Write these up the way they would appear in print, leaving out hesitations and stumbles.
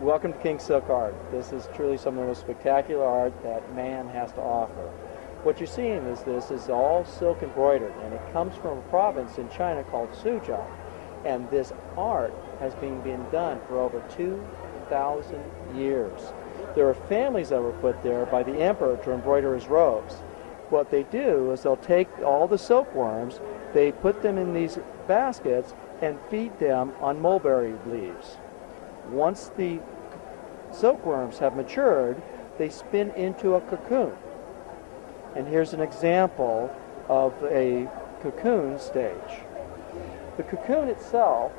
Welcome to King Silk Art. This is truly some of the most spectacular art that man has to offer. What you're seeing is this is all silk embroidered, and it comes from a province in China called Suzhou. And this art has been done for over 2,000 years. There are families that were put there by the emperor to embroider his robes. What they do is they'll take all the silkworms, they put them in these baskets and feed them on mulberry leaves. Once the silkworms have matured, they spin into a cocoon. And here's an example of a cocoon stage. The cocoon itself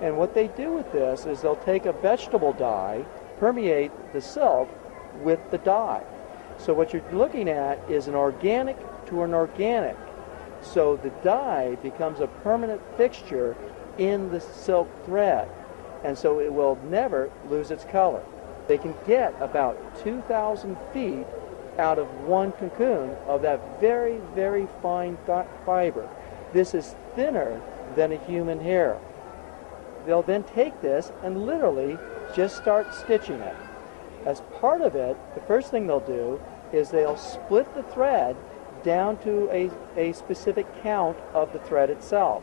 and what they do with this is they'll take a vegetable dye, permeate the silk with the dye. So what you're looking at is an organic to an organic. So the dye becomes a permanent fixture in the silk thread, and so it will never lose its color. They can get about 2,000 feet out of one cocoon of that very, very fine fiber. This is thinner than a human hair. They'll then take this and literally just start stitching it. As part of it, the first thing they'll do is they'll split the thread down to a specific count of the thread itself.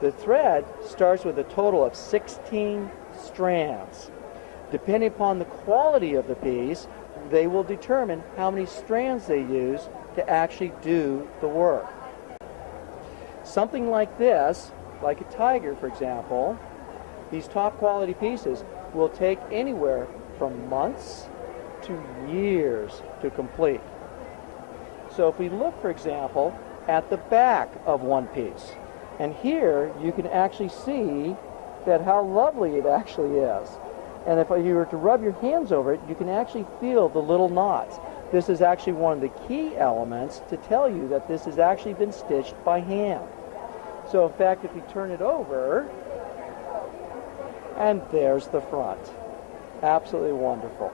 The thread starts with a total of 16 strands. Depending upon the quality of the piece, they will determine how many strands they use to actually do the work. Something like this, like a tiger for example, these top quality pieces will take anywhere from months to years to complete. So if we look, for example, at the back of one piece, and here you can actually see that how lovely it actually is. And if you were to rub your hands over it, you can actually feel the little knots. This is actually one of the key elements to tell you that this has actually been stitched by hand. So in fact, if you turn it over, and there's the front. Absolutely wonderful.